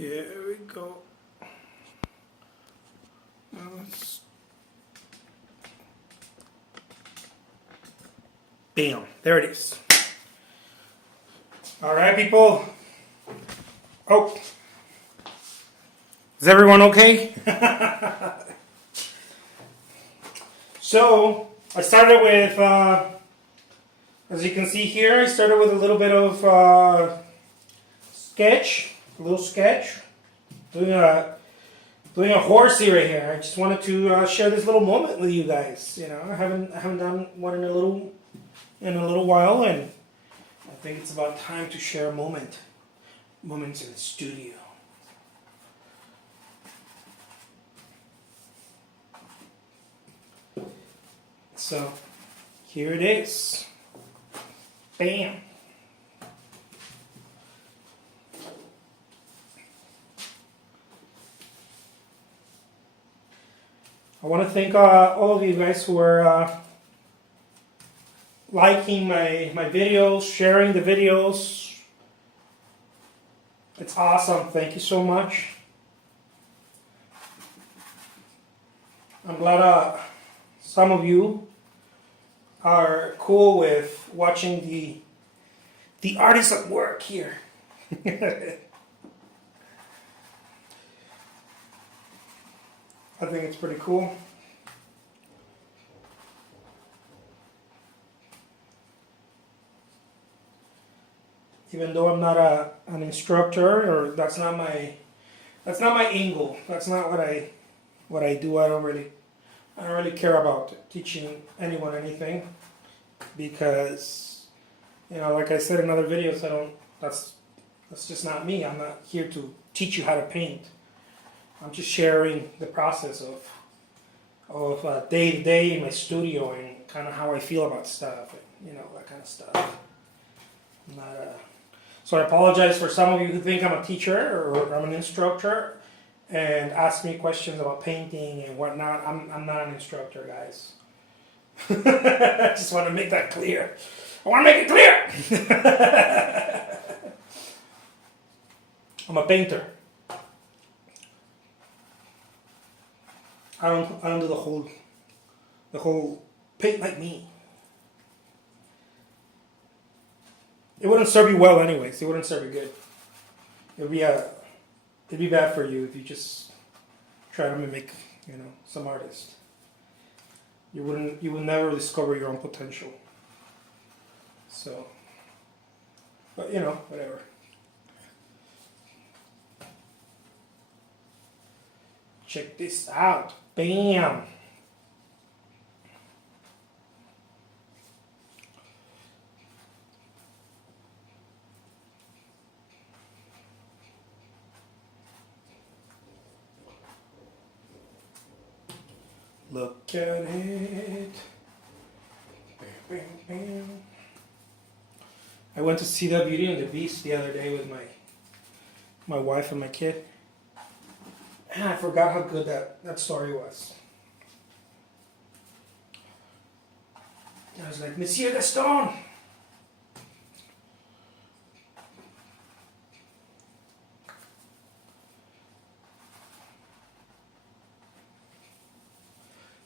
Here we go. Bam, there it is. All right, people. Oh, is everyone okay? So, I started with, as you can see here, I started with a little bit of a little sketch, doing a horsey right here. I just wanted to share this little moment with you guys. You know, I haven't done one in a little while, and I think it's about time to share a moments in the studio. So, here it is. Bam. I want to thank all of you guys who are liking my videos, sharing the videos. It's awesome. Thank you so much. I'm glad some of you are cool with watching the artists at work here. I think it's pretty cool. Even though I'm not an instructor, or that's not my angle. That's not what I do. I don't really care about teaching anyone anything, because, you know, like I said in other videos, that's just not me. I'm not here to teach you how to paint. I'm just sharing the process of day to day in my studio and kind of how I feel about stuff, and, you know, that kind of stuff. I'm not so I apologize for some of you who think I'm a teacher or I'm an instructor and ask me questions about painting and whatnot. I'm not an instructor, guys. I just want to make that clear. I want to make it clear. I'm a painter. I don't do the whole paint like me. It wouldn't serve you well anyways. It wouldn't serve you good. It'd be bad for you if you just try to mimic, you know, some artist. You would never discover your own potential. So, but you know, whatever. Check this out. Bam. Look at it. Bam, bam, bam. I went to see that Beauty and the Beast the other day with my wife and my kid. And I forgot how good that story was. I was like, Monsieur Gaston!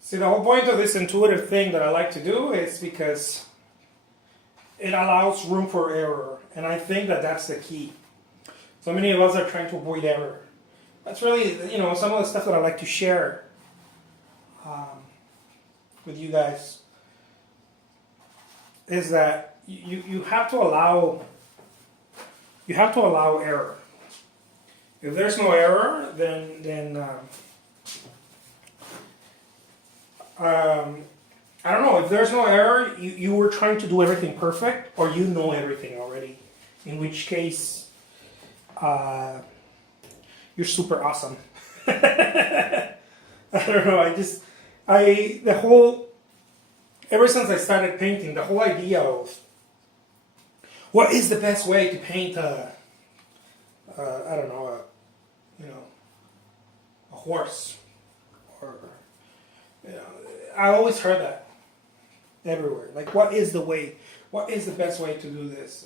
See, the whole point of this intuitive thing that I like to do is because it allows room for error. And I think that's the key. So many of us are trying to avoid error. That's really, you know, some of the stuff that I like to share with you guys, is that you have to allow error. If there's no error, then I don't know. If there's no error, you were trying to do everything perfect, or you know everything already. In which case, you're super awesome. I don't know. Ever since I started painting, the whole idea of what is the best way to paint a horse, or, you know, I always heard that everywhere. Like, what is the way? What is the best way to do this?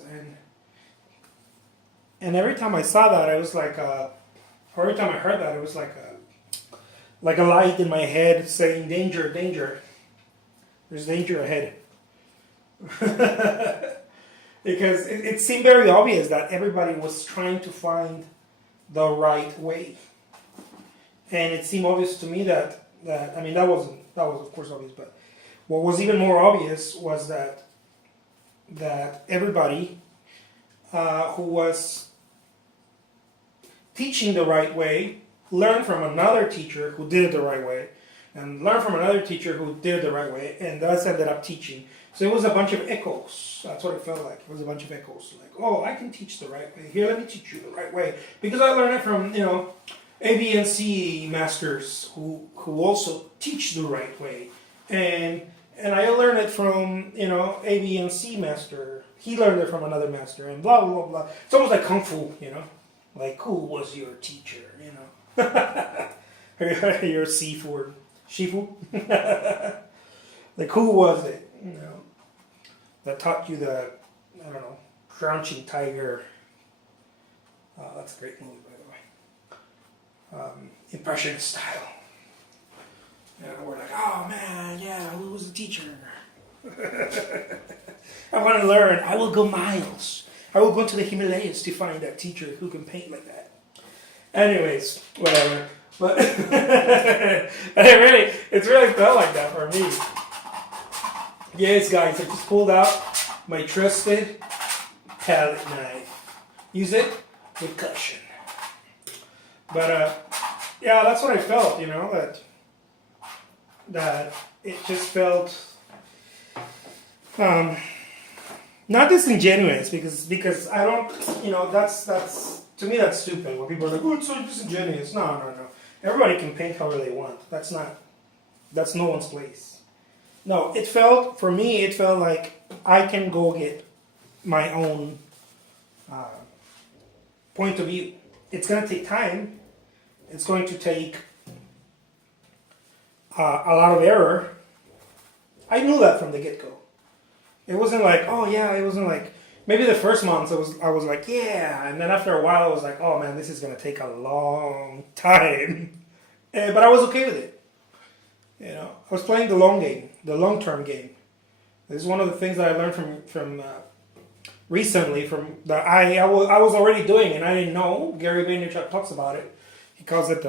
And every time I saw that, I was like, Every time I heard that, it was like a light in my head saying, danger, danger. There's danger ahead. Because it seemed very obvious that everybody was trying to find the right way. And it seemed obvious to me that I mean, that was of course obvious, but what was even more obvious was that everybody who was teaching the right way learned from another teacher who did it the right way, and learned from another teacher who did it the right way, and thus ended up teaching. So it was a bunch of echoes. That's what it felt like. It was a bunch of echoes. Like, oh, I can teach the right way. Here, let me teach you the right way. Because I learned it from, A, B, and C masters who also teach the right way. And I learned it from, A, B, and C master. He learned it from another master, and blah, blah, blah, blah. It's almost like Kung Fu, Like, who was your teacher, Your Shifu. Like, who was it, that taught you the, I don't know, Crouching Tiger. That's a great movie, by the way. Impressionist style. We're like, oh man, yeah, who was the teacher? I want to learn. I will go miles. I will go to the Himalayas to find that teacher who can paint like that. Anyways, whatever. But it's really felt like that for me. Yes, guys, I just pulled out my trusted palette knife. Use it with caution. But yeah, that's what I felt. That it just felt not disingenuous because I don't, that's to me that's stupid. When people are like, oh, it's so disingenuous. No. Everybody can paint however they want. That's no one's place. No, for me, it felt like I can go get my own point of view. It's going to take time. It's going to take a lot of error. I knew that from the get-go. It wasn't like, oh yeah, it wasn't like, maybe the first month I was like, yeah, and then after a while I was like, oh man, this is going to take a long time. But I was okay with it. I was playing the long game, the long-term game. This is one of the things that I learned from recently, from that I was already doing, and I didn't know. Gary Vaynerchuk talks about it. He calls it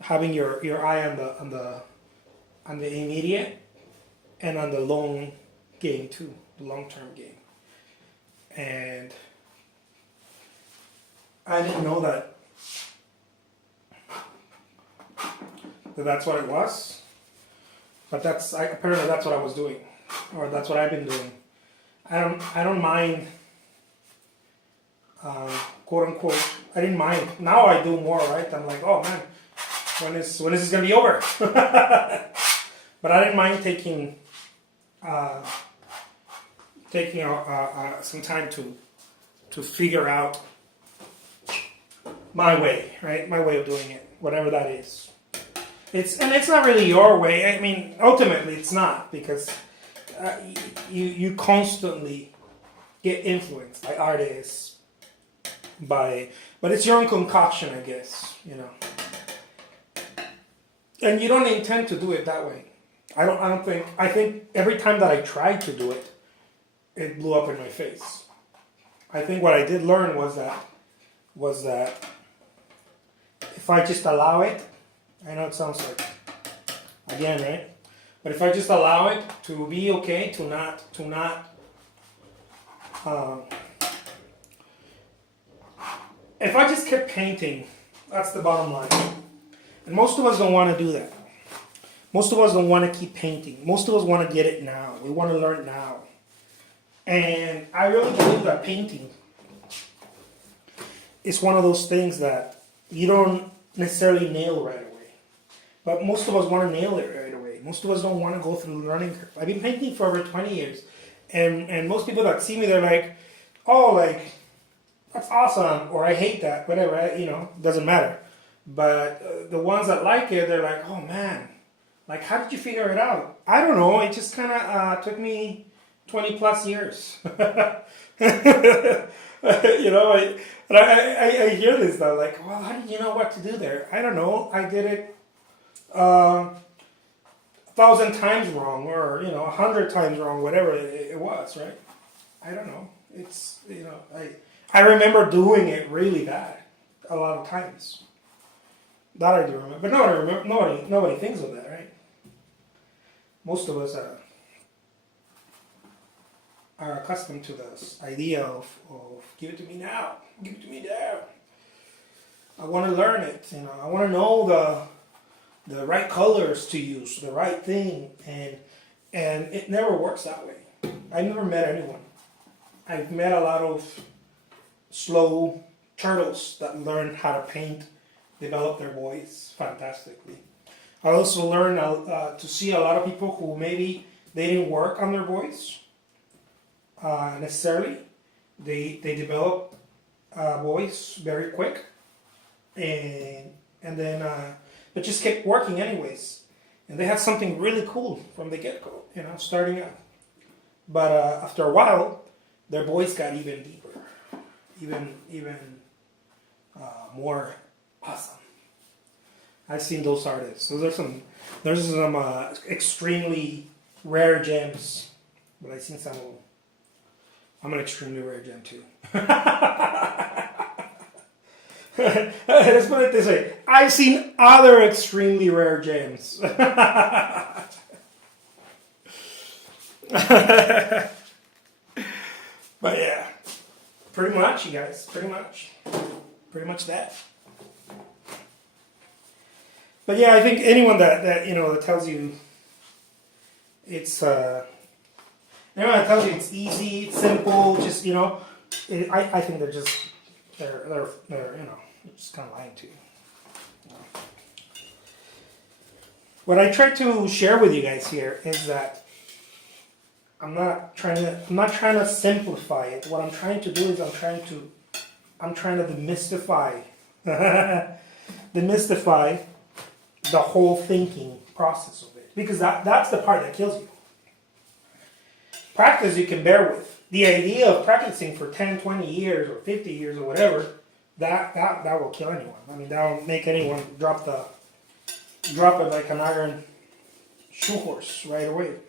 having your eye on the immediate and on the long game too, the long-term game. And I didn't know that's what it was, but apparently that's what I was doing, or that's what I've been doing. I don't mind, quote unquote. I didn't mind. Now I do more, right? I'm like, oh man, when is this gonna be over? But I didn't mind taking some time to figure out my way, right? My way of doing it, whatever that is. It's not really your way. I mean, ultimately, it's not, because you constantly get influenced by artists, but it's your own concoction, I guess, And you don't intend to do it that way. I think every time that I tried to do it, it blew up in my face. I think what I did learn was that if I just allow it, I know it sounds like, again, right? But if I just allow it to be okay, to not, if I just kept painting, that's the bottom line. And most of us don't want to do that. Most of us don't want to keep painting. Most of us want to get it now. We want to learn now. And I really believe that painting is one of those things that you don't necessarily nail right away. But most of us want to nail it right away. Most of us don't want to go through the learning curve. I've been painting for over 20 years. And most people that see me, they're like, oh, like, that's awesome. Or I hate that. Whatever, doesn't matter. But the ones that like it, they're like, oh man, like, how did you figure it out? I don't know. It just kind of took me 20 plus years. You know, I hear this though, like, well, how did you know what to do there? I don't know. I did it 1,000 times wrong, or 100 times wrong, whatever it was, right? I don't know. It's I remember doing it really bad a lot of times. That I do remember, but nobody thinks of that, right? Most of us are accustomed to this idea of give it to me now, give it to me there. I want to learn it, I want to know the right colors to use, the right thing, and it never works that way. I've never met anyone. I've met a lot of slow turtles that learn how to paint, develop their voice fantastically. I also learned to see a lot of people who maybe they didn't work on their voice necessarily. They develop a voice very quick, and then but just kept working anyways. And they had something really cool from the get-go, starting out. But after a while, their voice got even deeper, even more awesome. I've seen those artists. So there's some extremely rare gems, but I've seen some of them. I'm an extremely rare gem too. Let's put it this way. I've seen other extremely rare gems. But yeah, pretty much, you guys. Pretty much that. But yeah, I think anyone that tells you it's anyone that tells you it's easy, it's simple, just I think they're just they're just kind of lying to you. What I try to share with you guys here is that I'm not trying to simplify it. What I'm trying to do is I'm trying to demystify the whole thinking process of it, because that's the part that kills you. Practice you can bear with. The idea of practicing for 10, 20 years or 50 years or whatever, that will kill anyone. I mean, that will make anyone drop it like an iron shoe horse right away.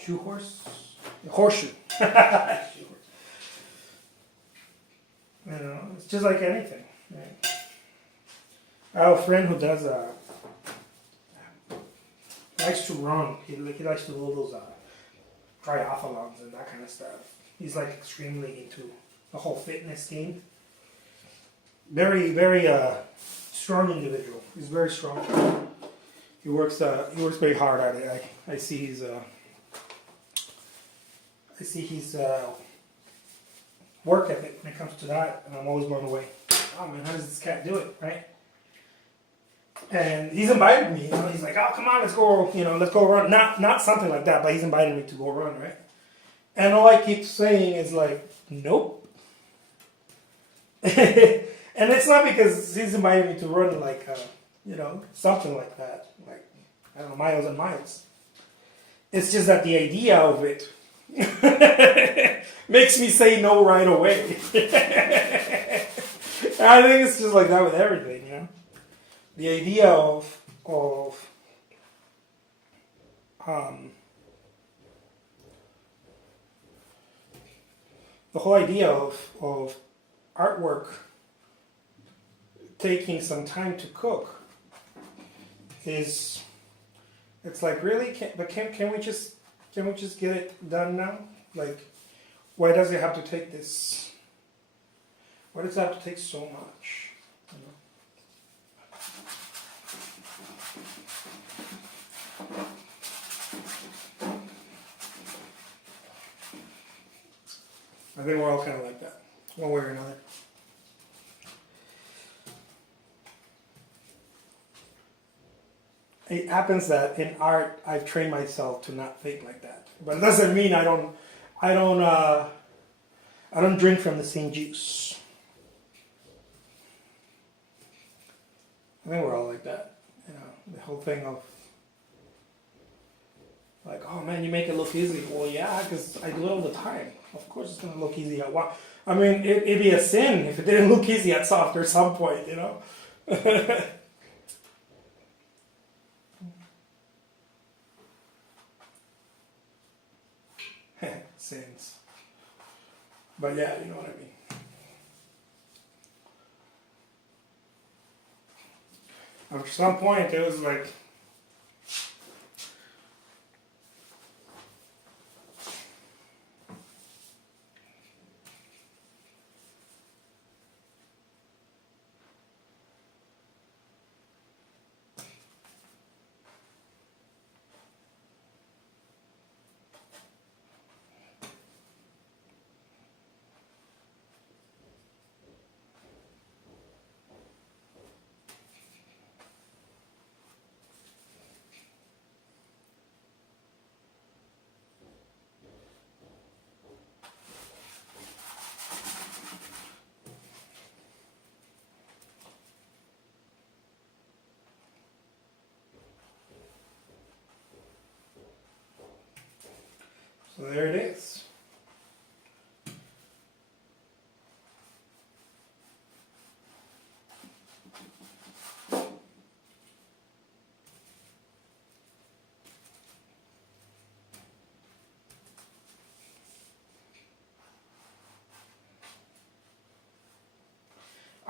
Shoe horse? Horseshoe. It's just like anything. Right? I have a friend who does likes to run. He likes to do those triathlons and that kind of stuff. He's like extremely into the whole fitness thing. Very, very strong individual. He's very strong. He works very hard at it. I see his work ethic when it comes to that, and I'm always blown away. Oh man, how does this cat do it, right? And he's invited me, he's like, oh, come on, let's go run. Not something like that, but he's invited me to go run, right? And all I keep saying is like, nope. And it's not because he's invited me to run like, something like that. Like, I don't know, miles and miles. It's just that the idea of it makes me say no right away. I think it's just like that with everything, The idea of the whole idea of artwork taking some time to cook it's like, really, can we just get it done now? Like, why does it have to take this? Why does it have to take so much? I think we're all kind of like that, one way or another. It happens that in art, I've trained myself to not think like that. But it doesn't mean I don't drink from the same juice. I think we're all like that. The whole thing Like, oh man, you make it look easy. Well, yeah, because I do it all the time. Of course, it's gonna look easy. I mean, it'd be a sin if it didn't look easy at soft at some point, you know. Sins. But yeah, you know what I mean. At some point, it was like, so there it is.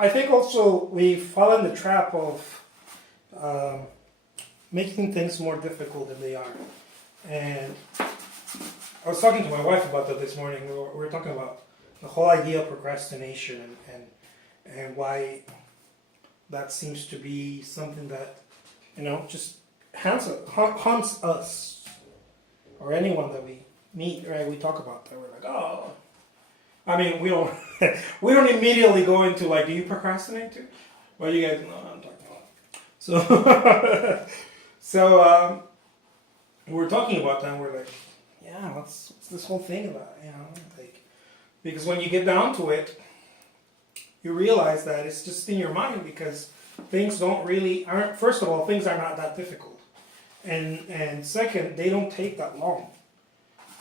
I think also we fall in the trap of making things more difficult than they are. And I was talking to my wife about that this morning. We were talking about the whole idea of procrastination and why that seems to be something that, you know, just haunts us or anyone that we meet, right? We talk about that. We're like, oh. I mean, we don't we don't immediately go into like, do you procrastinate too? Well, you guys know what I'm talking about. So we're talking about that and we're like, yeah, what's this whole thing about, you know? Like, because when you get down to it, you realize that it's just in your mind because things aren't, first of all, things are not that difficult. And second, they don't take that long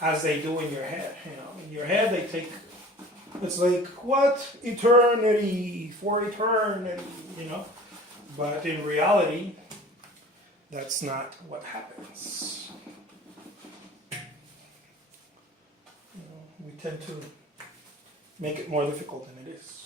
as they do in your head. You know, in your head they take, it's like, what? Eternity, for eternity, you know? But in reality, that's not what happens. You know, we tend to make it more difficult than it is.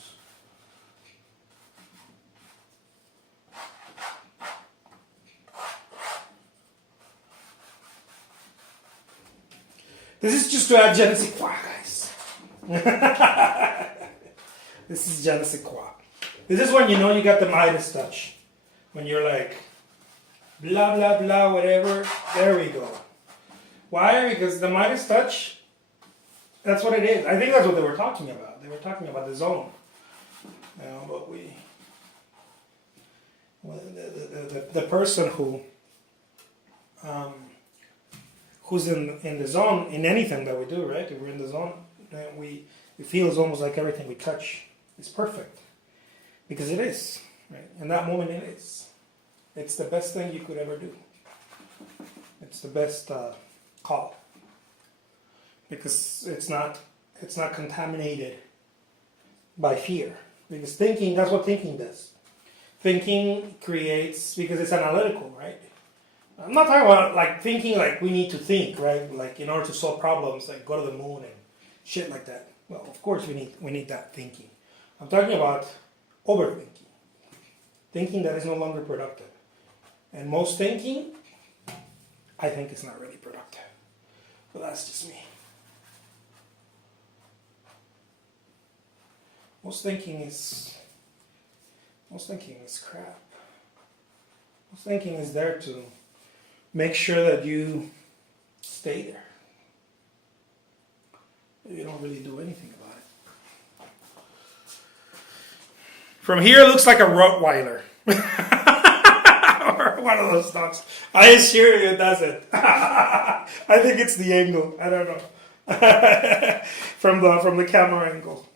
This is just to add je ne sais quoi, guys. This is je ne sais quoi. This is when you know you got the Midas touch. When you're like, blah, blah, blah, whatever. There we go. Why? Because the Midas touch, that's what it is. I think that's what they were talking about. They were talking about the zone. You know, but the person who's in the zone in anything that we do, right? If we're in the zone, then it feels almost like everything we touch is perfect. Because it is, right? In that moment it is. It's the best thing you could ever do. It's the best call. Because it's not contaminated by fear. Because thinking, that's what thinking does. Thinking creates, because it's analytical, right? I'm not talking about like thinking like we need to think, right? Like in order to solve problems, like go to the moon and shit like that. Well, of course we need that thinking. I'm talking about overthinking. Thinking that is no longer productive. And most thinking, I think is not really productive. But that's just me. Most thinking is crap. Most thinking is there to make sure that you stay there. You don't really do anything about it. From here, it looks like a Rottweiler. Or one of those dogs. I assure you it doesn't. I think it's the angle. I don't know. From the camera angle.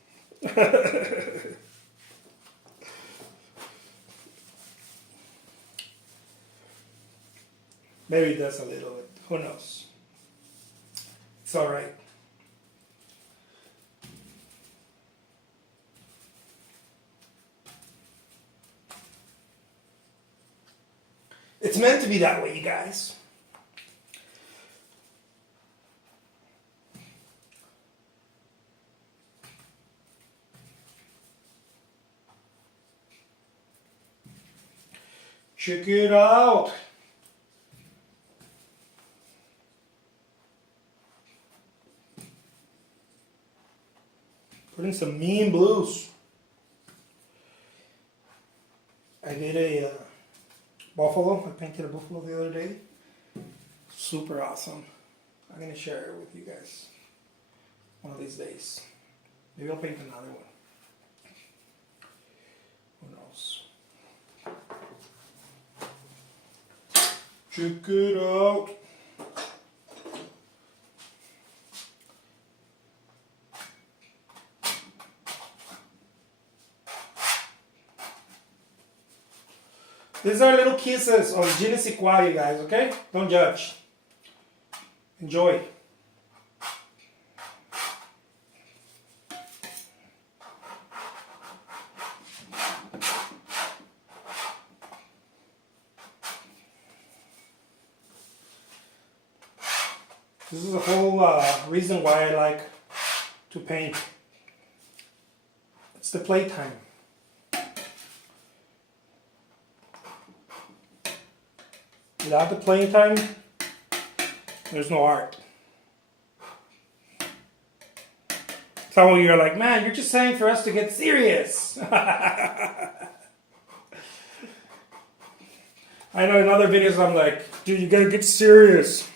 Maybe it does a little bit. Who knows? It's all right. It's meant to be that way, you guys. Check it out. Put in some mean blues. I did a buffalo. I painted a buffalo the other day. Super awesome. I'm going to share it with you guys one of these days. Maybe I'll paint another one. Who knows? Check it out. These are little kisses of je ne sais quoi, you guys, okay? Don't judge. Enjoy. This is the whole reason why I like to paint. It's the playtime. Without the playtime, there's no art. Some of you are like, man, you're just saying for us to get serious. I know in other videos I'm like, dude, you gotta get serious.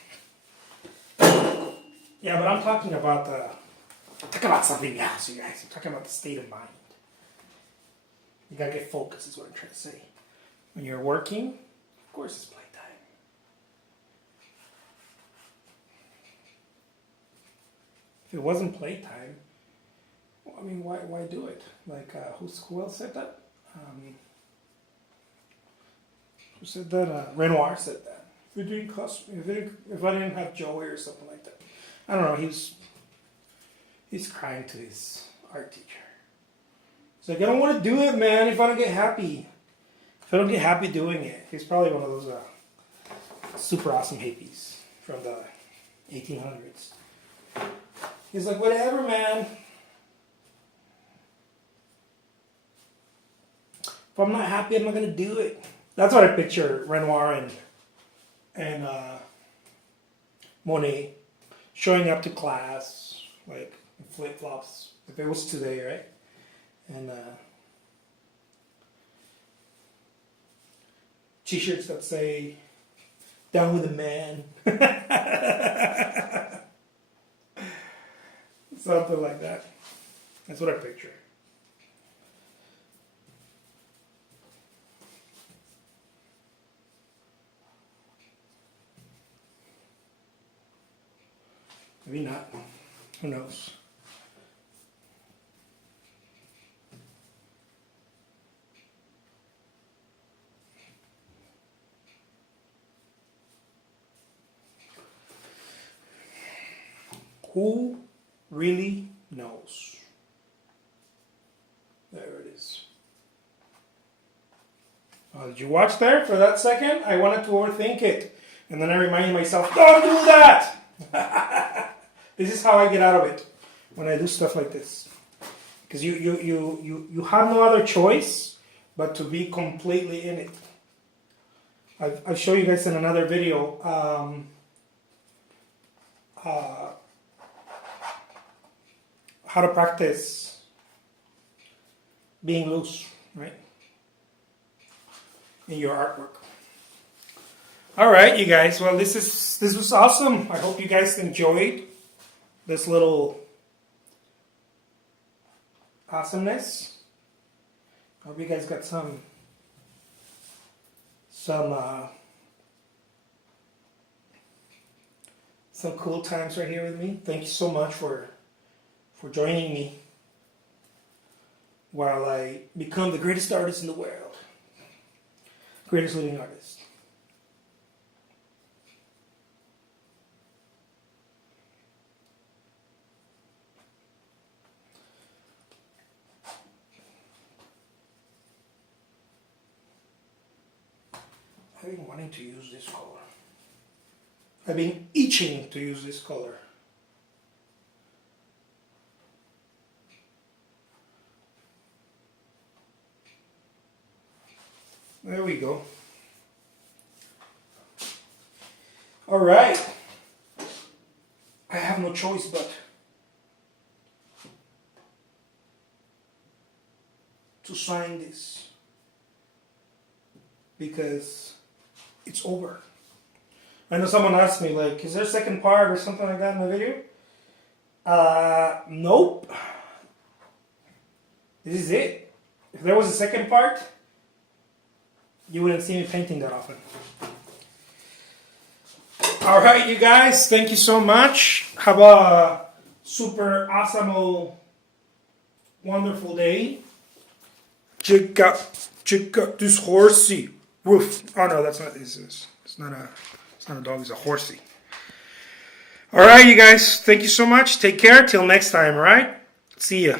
Yeah, but I'm talking about something else, you guys. I'm talking about the state of mind. You gotta get focused, is what I'm trying to say. When you're working, of course it's playtime. If it wasn't playtime, well, I mean, why do it? Like, who else said that? Who said that? Renoir said that. If I didn't have Joey or something like that. I don't know, he's crying to his art teacher. He's like, I don't want to do it, man, if I don't get happy. If I don't get happy doing it. He's probably one of those super awesome hippies from the 1800s. He's like, whatever, man. If I'm not happy, I'm not going to do it. That's what I picture Renoir and Monet showing up to class, like in flip-flops, if it was today, right? And t-shirts that say, down with the man. Something like that. That's what I picture. Maybe not. Who knows? Who really knows? There it is. Did you watch there for that second? I wanted to overthink it. And then I reminded myself, don't do that! This is how I get out of it when I do stuff like this. Because you have no other choice but to be completely in it. I'll show you guys in another video how to practice being loose, right? In your artwork. All right, you guys. Well, this was awesome. I hope you guys enjoyed this little awesomeness. I hope you guys got some cool times right here with me. Thank you so much for joining me while I become the greatest artist in the world. Greatest living artist. I've been wanting to use this color. I've been itching to use this color. There we go. All right. I have no choice but to sign this because it's over. I know someone asked me, like, is there a second part or something like that in the video? Nope. This is it. If there was a second part, you wouldn't see me painting that often. Alright, you guys, thank you so much. Have a super awesome, wonderful day. Check out this horsey. Woof. Oh no, that's not this. It's not a dog, it's a horsey. Alright, you guys, thank you so much. Take care. Till next time, alright? See ya.